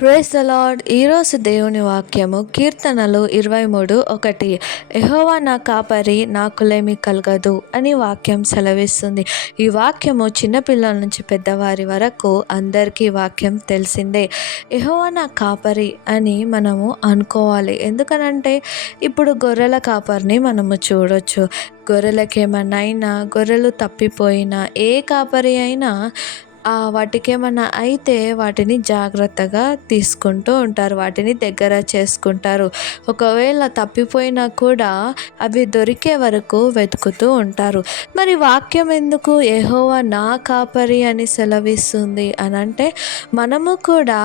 Praise the ఈరోజు దేవుని వాక్యము కీర్తనలు ఇరవై మూడు ఒకటి. ఎహోవా నా కాపరి నాకులేమి కలగదు అని వాక్యం సెలవిస్తుంది. ఈ వాక్యము చిన్నపిల్లల నుంచి పెద్దవారి వరకు అందరికీ వాక్యం తెలిసిందే. ఎహోవా నా కాపరి అని మనము అనుకోవాలి. ఎందుకనంటే ఇప్పుడు గొర్రెల కాపరిని మనము చూడొచ్చు. గొర్రెలకేమన్నా అయినా గొర్రెలు తప్పిపోయినా ఏ కాపరి అయినా వాటికేమన్నా అయితే వాటిని జాగ్రత్తగా తీసుకుంటూ ఉంటారు వాటిని దగ్గర చేసుకుంటారు. ఒకవేళ తప్పిపోయినా కూడా అవి దొరికే వరకు వెతుకుతూ ఉంటారు. మరి వాక్యం ఎందుకు ఎహోవా నా కాపరి అని సెలవిస్తుంది అని అంటే మనము కూడా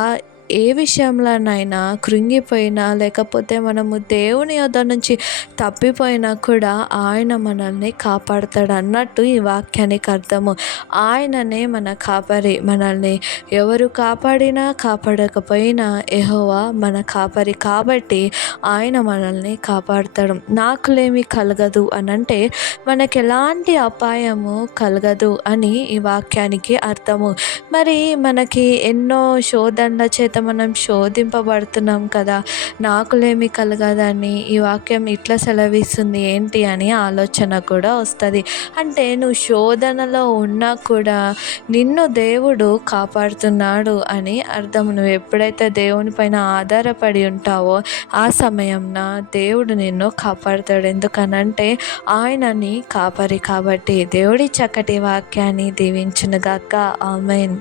ఏ విషయంలోనైనా కృంగిపోయినా లేకపోతే మనము దేవుని యొద్ద నుంచి తప్పిపోయినా కూడా ఆయన మనల్ని కాపాడుతాడు అన్నట్టు ఈ వాక్యానికి అర్థము. ఆయననే మన కాపరి. మనల్ని ఎవరు కాపాడినా కాపాడకపోయినా ఎహోవా మన కాపరి కాబట్టి ఆయన మనల్ని కాపాడుతాడు. నాకులేమి కలగదు అని అంటే మనకి ఎలాంటి అపాయము కలగదు అని ఈ వాక్యానికి అర్థము. మరి మనకి ఎన్నో శోధనల చేత మనం శోధింపబడుతున్నాం కదా నాకులేమి కలగదని ఈ వాక్యం ఇట్లా సెలవిస్తుంది ఏంటి అని ఆలోచన కూడా వస్తుంది. అంటే నువ్వు శోధనలో ఉన్నా కూడా నిన్ను దేవుడు కాపాడుతున్నాడు అని అర్థం. నువ్వు ఎప్పుడైతే దేవుని పైన ఆధారపడి ఉంటావో ఆ సమయంన దేవుడు నిన్ను కాపాడుతాడు. ఎందుకనంటే ఆయనని కాపరి కాబట్టి దేవుడి చక్కటి వాక్యాన్ని దీవించునుగాక. ఆమెన్.